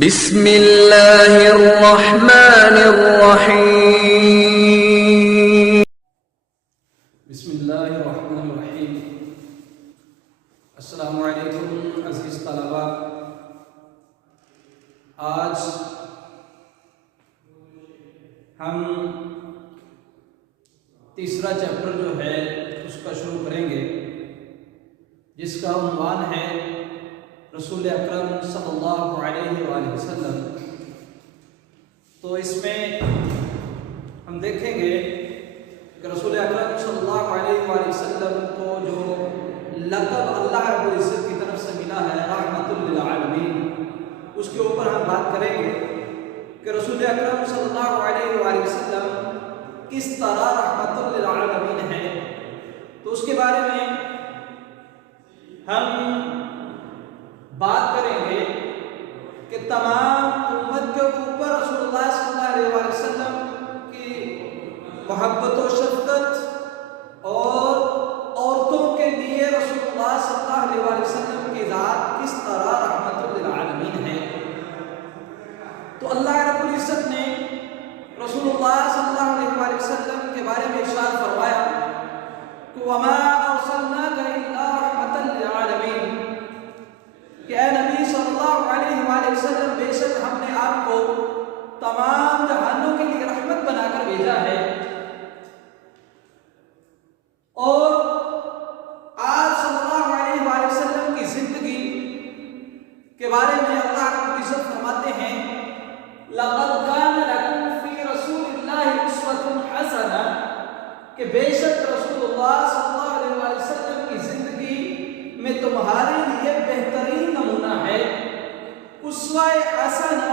بسم اللہ الرحمن الرحیم بسم اللہ الرحمن الرحیم۔ السلام علیکم عزیز طلباء، آج ہم تیسرا چیپٹر جو ہے اس کا شروع کریں گے، جس کا عنوان ہے رسول اکرم صلی اللہ علیہ وآلہ وسلم۔ تو اس میں ہم دیکھیں گے کہ رسول اکرم صلی اللہ علیہ وآلہ وسلم کو جو لقب اللہ رب العزت کی طرف سے ملا ہے رحمت للعالمین، اس کے اوپر ہم بات کریں گے کہ رسول اکرم صلی اللہ علیہ وآلہ وسلم کس طرح رحمت للعالمین ہے۔ تو اس کے بارے میں ہم بات کریں گے کہ تمام امت کے اوپر رسول اللہ صلی اللہ علیہ وآلہ وسلم کی محبت و شفقت اور عورتوں کے لیے رسول اللہ صلی اللہ علیہ وآلہ وسلم کی ذات کس طرح رحمت للعالمین ہے۔ تو اللہ رب العزت نے رسول اللہ صلی اللہ علیہ وآلہ وسلم کے بارے میں ارشاد فرمایا کہ وَمَا أَرْسَلْنَاكَ إِلَّا رَحْمَةً لِلْعَالَمِينَ، کہ اے نبی صلی اللہ علیہ وآلہ وسلم، بے شک ہم نے آپ کو تمام جہانوں کے لیے رحمت بنا کر بھیجا ہے۔ اور آپ صلی اللہ علیہ وآلہ وسلم کی زندگی کے بارے میں اللہ رب العزت فرماتے ہیں لَقَدْ كَانَ لَكُمْ فِي رَسُولِ اللَّهِ أُسْوَةٌ حَسَنَةٌ، کہ بے شک رسول اللہ صلی اللہ علیہ وآلہ وسلم کی زندگی میں تمہارے لیے بہترین نمونہ ہے۔ اسوہ حسنہ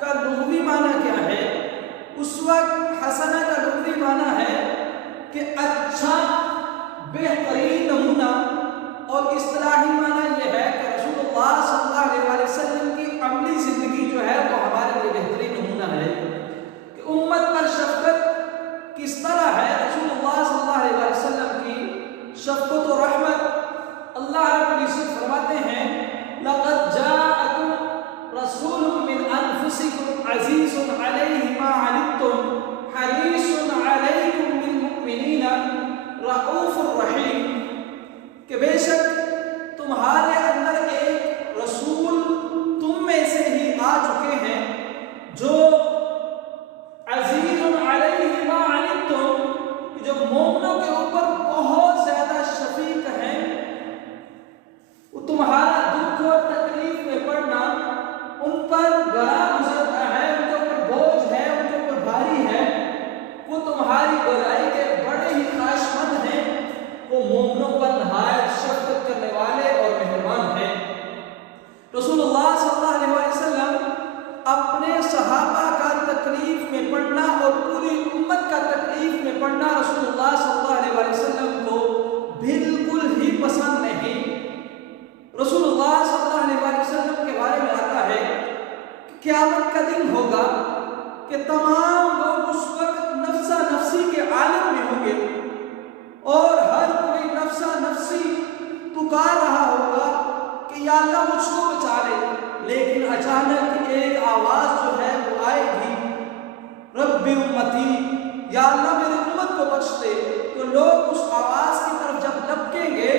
کا لغوی معنی کیا ہے؟ اسوہ حسنہ کا لغوی معنی ہے کہ اچھا، بہترین نمونہ، اور اصطلاحی معنی یہ ہے کہ رسول اللہ صلی اللہ علیہ وآلہ وسلم کی عملی زندگی جو ہے وہ ہمارے لیے بہترین نمونہ ہے کہ امت پر شفقت کس طرح ہے۔ رسول اللہ صلی اللہ علیہ وآلہ وسلم کی شفقت و رحمت اللہ رب العزت فرماتے ہیں لَقَدْ جَاءَكُمْ رَسُولٌ مِّنْ أَنفُسِكُمْ عَزِيزٌ عَلَيْهِ مَا عَنِتُّمْ حَرِيصٌ عَلَيْكُمْ بِالْمُؤْمِنِينَ رَءُوفٌ رَحِيمٌ، کہ بے شک تمہارے اندر ایک رسول تم میں سے ہی آ چکے ہیں جو عزیز علیہ ما عنتم، جو مومنوں کے اوپر بہت زیادہ شفیق ہیں۔ وہ تمہارا دکھ اور تکلیف میں پڑنا ان پر گرا گزرتا ہے، ان کے اوپر بوجھ ہے، ان کے اوپر بھاری ہے۔ وہ تمہاری بھلائی کے بڑے ہی خواہشمند ہیں، وہ مومنوں پر نہایت شفقت کرنے والے اور مہربان ہیں۔ رسول اللہ صلی اللہ علیہ وسلم اپنے صحابہ کا تکلیف میں پڑنا اور پوری امت کا تکلیف میں پڑنا رسول اللہ صلی اللہ علیہ وسلم کو بالکل ہی پسند نہیں۔ رسول اللہ صلی اللہ علیہ وسلم کے بارے میں آتا ہے کہ قیامت کا دن ہوگا کہ تمام لوگ اس وقت نفسا نفسی کے عالم میں ہوں گے اور ہر کوئی نفسا نفسی پکار رہا ہوگا کہ یا اللہ مجھ کو بچا لے، لیکن اچانک ایک آواز جو ہے وہ آئے گی رب امتی، یا اللہ میری امت کو بخش دے۔ تو لوگ اس آواز کی طرف جب لپکیں گے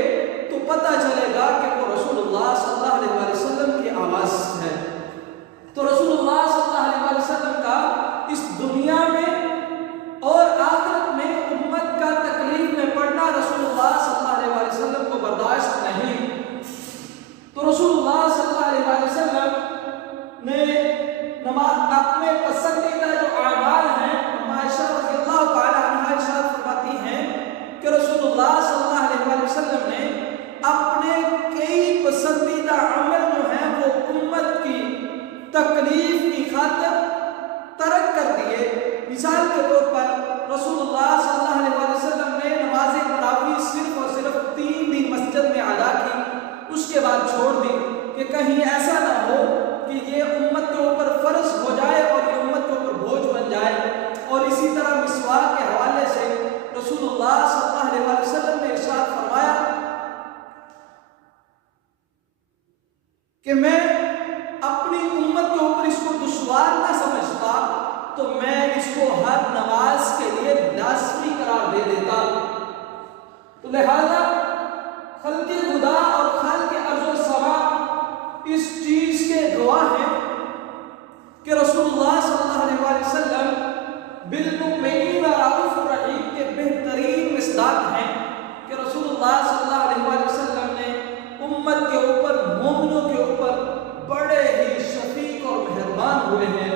تو پتہ چلے گا کہ وہ رسول اللہ صلی اللہ علیہ وسلم کی آواز ہے۔ تو رسول اللہ صلی اللہ علیہ وسلم کا اس دنیا میں اور آخرت میں امت کا تکلیف میں پڑنا رسول اللہ صلی اللہ علیہ وسلم کو برداشت نہیں۔ تو رسول اللہ صلی اللہ علیہ وسلم نے اپنے پسندیدہ جو اعمال ہیں، عائشہ رضی اللہ تعالی عنہا ارشاد فرماتی ہیں کہ رسول اللہ صلی اللہ علیہ وسلم نے اپنے کئی پسندیدہ عمل جو ہیں وہ امت کی تکلیف کی خاطر ترک کر دیے۔ مثال کے طور پر رسول اللہ صلی اللہ علیہ وسلم نے نماز تراویح صرف اور صرف 3 دن مسجد میں ادا کی، اس کے بعد چھوڑ دی کہ کہیں ایسا نہ ہو کہ یہ امت کے اوپر فرض ہو جائے اور یہ امت کے اوپر بوجھ بن جائے۔ اور اسی طرح مسواک کے حوالے سے رسول اللہ صلی اللہ علیہ وسلم نے ارشاد فرمایا کہ میں اپنی امت کے اوپر رسول اللہ صلی اللہ علیہ وسلم بالمؤمنین رؤوف رحیم کے بہترین مصداق ہیں کہ رسول اللہ صلی اللہ علیہ وسلم نے امت کے اوپر، مومنوں کے اوپر بڑے ہی شفیق اور مہربان ہوئے ہیں۔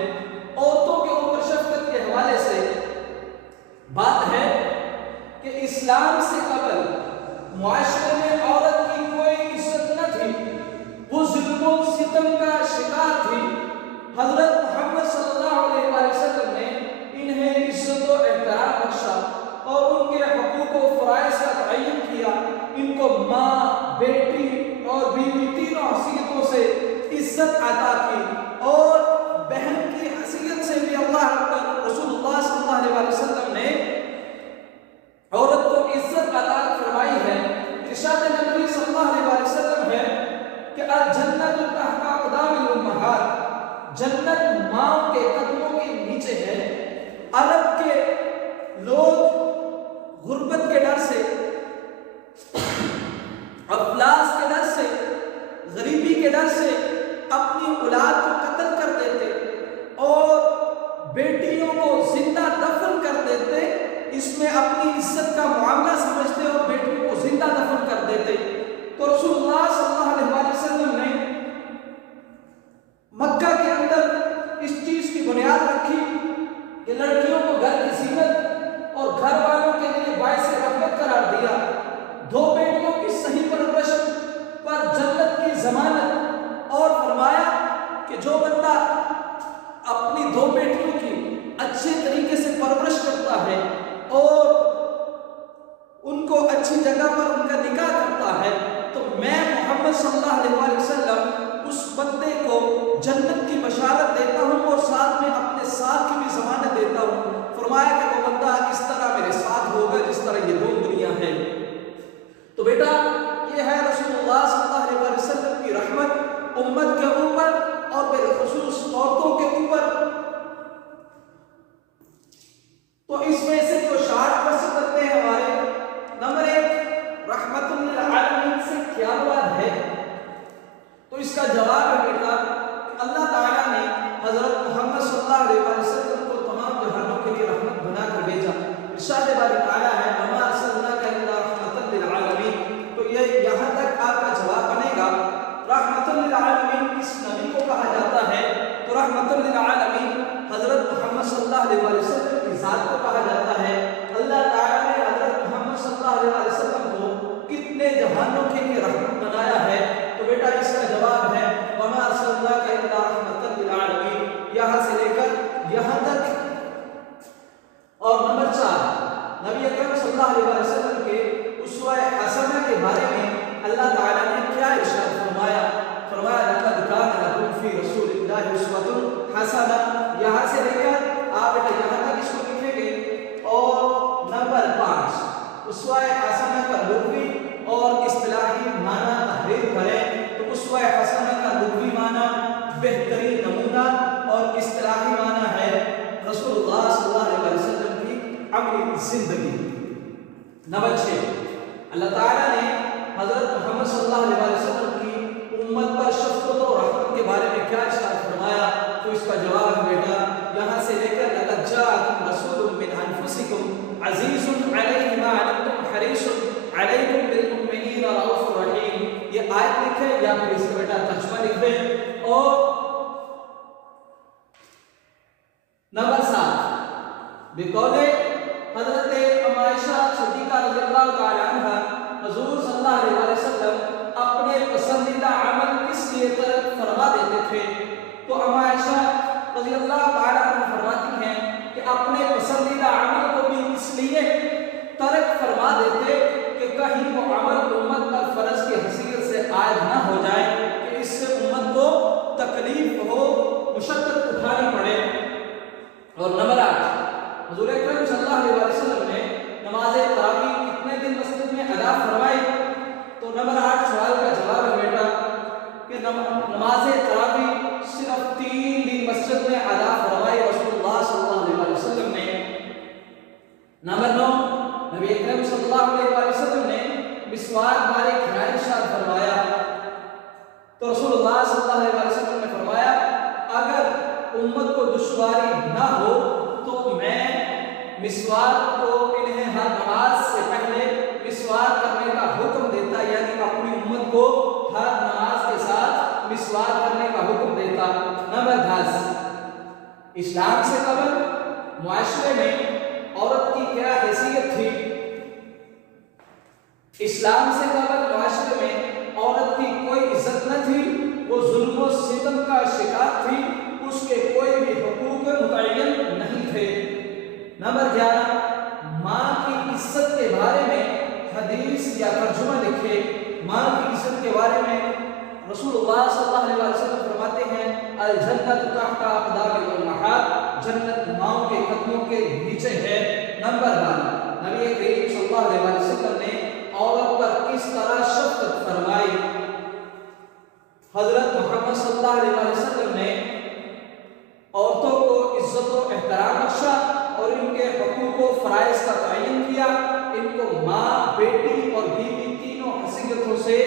عورتوں کے اوپر شفقت کے حوالے سے بات ہے کہ اسلام سے قبل معاشرے میں عورت کی کوئی عزت نہ تھی، وہ ظلم و ستم کا شکار تھی۔ حضرت محمد صلی اللہ علیہ وسلم نے انہیں عزت و احترام بخشا اور ان کے حقوق و فرائض کا تعین کیا۔ ان کو ماں، بیٹی اور بیوی تینوں حیثیتوں سے عزت عطا کی، اور بہن کی حیثیت سے بھی رسول اللہ صلی اللہ علیہ وسلم نے عورت کو عزت عطا فرمائی ہے۔ ارشاد نبی صلی اللہ علیہ وسلم ہے کہ الجنت تحت اقدام الامہات، جنت ماں کے قدموں کے نیچے ہے۔ عرب کے لوگ غربت کے ڈر سے، افلاس کے ڈر سے، غریبی کے ڈر سے اپنی اولاد کو قتل کر دیتے اور بیٹیوں کو زندہ دفن کر دیتے، اس میں اپنی عزت کا معاملہ سمجھتے اور بیٹیوں کو زندہ دفن کر دیتے۔ تو رسول اللہ صلی اللہ علیہ وسلم نے مکہ کے اندر اس چیز کی بنیاد رکھی کہ لڑکیوں کو گھر کی زینت اور گھر والوں کے لیے باعث رحمت قرار دیا۔ دو بیٹیوں کی صحیح پرورش پر جنت کی ضمانت، اور فرمایا کہ جو بندہ اپنی دو بیٹیوں کی اچھے طریقے سے پرورش کرتا ہے اور ان کو اچھی جگہ پر ان کا نکاح کرتا ہے، تو میں محمد صلی اللہ علیہ وسلم اس بندے کو جنت کی بشارت دیتا ہوں اور ساتھ میں اپنے ساتھ کی بھی ضمانت دیتا ہوں۔ فرمایا کہ وہ بندہ اس طرح میرے ساتھ ہوگا جس طرح یہ دو دنیا ہے۔ تو بیٹا یہ ہے رسول اللہ صلی اللہ علیہ وسلم کی رحمت امت کے اوپر اور بالخصوص عورتوں کے اوپر۔ تو اس میں سے جو شارٹ پسند کرتے ہیں ہمارے، نمبر 1 رحمت للعالمین سے کیا مراد ہے؟ تو اس کا جواب ہے بیٹا کہ اللہ تعالیٰ نے حضرت محمد صلی اللہ علیہ وسلم کو تمام جہانوں کے لیے رحمت بنا کر بھیجا۔ ارشاد باری تعالیٰ ہے وما ارسلناک الا رحمۃ للعالمین۔ تو یہ یہاں تک آپ کا جواب بنے گا۔ رحمت للعالمین کس نبی کو کہا جاتا ہے؟ تو رحمت للعالمین حضرت محمد صلی اللہ علیہ وسلم کی ذات کو کہا جاتا ہے۔ اللہ تعالیٰ نے حضرت محمد صلی اللہ علیہ وسلم کو کتنے جہانوں کے لیے رحمت بنایا ہے؟ تو بیٹا اس کا جواب ہے وما ارسلناک الا رحمۃ للعالمین، یہاں سے لے کر یہاں تک۔ اور نمبر 4 نبی اکرم صلی اللہ علیہ وسلم کے اسوہ حسنہ کے بارے میں اللہ تعالیٰ نے کیا ارشاد فرمایا؟ فرمایا لقد کان لکم فی رسول اللہ اسوۃ حسنہ۔ یہاں سے لے کر آپ یہاں تک اس کو لکھیں گے۔ اور نمبر 5 اسوہ حسنہ کا لغوی اور اصطلاحی معنی تحریر کریں تو اسوہ حسنہ کا لغوی معنی بہترین نمونہ اور اصطلاحی معنی ہے رسول اللہ صلی اللہ علیہ وسلم کی عملی زندگی۔ نمبر 6 اللہ تعالیٰ نے حضرت محمد صلی اللہ علیہ وسلم کی امت پر شفقت و رحمت کے بارے میں کیا ارشاد فرمایا؟ تو اس کا جواب ہے بیٹا یہاں سے لے کر لقد جاءکم رسول من انفسکم عزیز علیہ ما عنتم حریص علیکم بالمؤمنین رؤوف رحیم۔ یہ آیت لکھیں یا پھر اس کا بیٹا ترجمہ لکھ دیں۔ اور نمبر 7 بقول حضرت عائشہ صدیقہ رضی اللہ تعالی عنہ حضور صلی اللہ علیہ وسلم اپنے پسندیدہ عمل کس لیے ترک فرما دیتے تھے؟ تو عائشہ رضی اللہ تعالی عنہ فرماتی ہیں کہ اپنے پسندیدہ عمل کو بھی اس لیے ترک فرما دیتے کہ کہیں وہ عمل امت پر فرض کی حیثیت سے عائد نہ ہو جائے کہ اس سے امت کو تکلیف ہو، مشقت اٹھانی پڑے۔ اور نمبر 8 حضور اکرم صلی اللہ علیہ وسلم نے نماز تراویح کتنے دن مسجد میں ادا فرمائی؟ تو نمبر 8 سوال کا جواب ہے بیٹا کہ نماز تراویح صرف 3 دن مسجد میں ادا فرمائی رسول اللہ صلی اللہ علیہ وسلم نے۔ نمبر 9 نبی اکرم صلی اللہ علیہ وسلم نے مسواک بارے کھڑائی ارشاد فرمایا تو رسول اللہ صلی اللہ علیہ وسلم نے فرمایا اگر امت کو دشواری نہ ہو تو میں مسواک کو انہیں ہر نماز سے پہلے مسواک کرنے کا حکم دیتا، یعنی اپنی امت کو ہر نماز کے ساتھ مسواک کرنے کا حکم دیتا۔ نمبر 10، اسلام سے قبل معاشرے میں عورت کی کیا حیثیت تھی؟ اسلام سے قبل معاشرے میں عورت کی کوئی عزت نہ تھی، وہ ظلم و ستم کا شکار تھی، اس کے کوئی بھی حقوق متعین نہیں تھے۔ نمبر 11، ماں کی عزت کے بارے میں حدیث یا ترجمہ لکھے۔ ماں کی عزت کے بارے میں رسول اللہ صلی اللہ علیہ وسلم فرماتے ہیں الجنت تحت اقدام الامہات، جنت ماؤں کے قدموں کے نیچے ہے۔ نمبر 12، نبی کریم صلی اللہ علیہ وسلم نے عورت پر کس طرح شفقت فرمائی؟ حضرت محمد صلی اللہ علیہ وسلم نے عورتوں کو عزت و احترام بخشا اور ان کے حقوق و فرائض کا تعین کیا، ان کو ماں، بیٹی اور بیوی تینوں حیثیتوں سے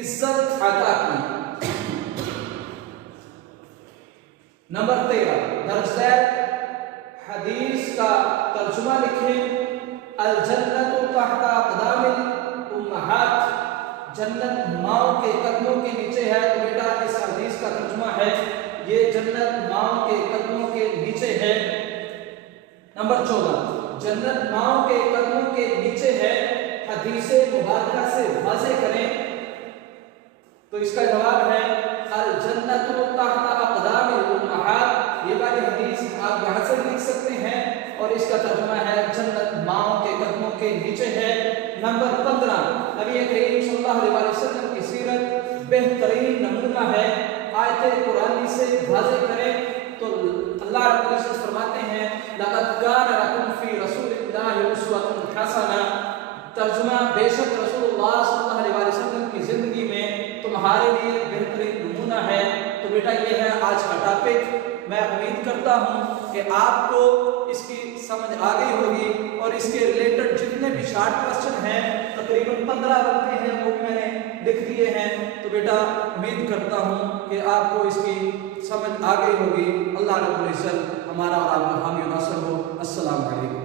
عزت عطا کی۔ نمبر 13، درج ذیل حدیث کا ترجمہ لکھیں۔ الجنت تحت اقدام الامہات، جنت ماؤں کے قدموں کے نیچے ہے۔ تو بیٹا اس حدیث کا ترجمہ ہے یہ جنت ماؤں کے قدموں کے نیچے ہے۔ نمبر 14، جنت ماؤں کے قدموں کے نیچے ہے، حدیث مبارکہ سے واضح کریں۔ تو اس کا جواب ہے الجنت تحت اقدام الامہات، یہ والی حدیث آپ یہاں سے لکھ سکتے ہیں اور اس کا ترجمہ ہے جنت ماؤں کے قدموں کے نیچے ہے۔ نمبر 15، نبی کریم صلی اللہ علیہ وسلم کی سیرت بہترین نمونہ ہے، آیت قرآنی سے واضح کریں تو اللہ رب العزت فرماتے ہیں لقد کان لکم فی رسول اللہ اسوۃ حسنہ، ترجمہ بے شک رسول اللہ صلی اللہ علیہ وسلم کی زندگی میں تمہارے لیے بہترین نمونہ ہے۔ تو بیٹا یہ ہے آج کا ٹاپک۔ میں امید کرتا ہوں کہ آپ کو اس کی سمجھ آ گئی ہوگی اور اس کے ریلیٹڈ جتنے بھی شارٹ کوسچن ہیں تقریباً 15 بنتے ہیں وہ میں نے لکھ دیے ہیں۔ تو بیٹا امید کرتا ہوں کہ آپ کو اس کی سمجھ آ گئی ہوگی۔ اللہ رب العزت ہمارا اور آپ کا حامی و ناصر ہو۔ السلام علیکم۔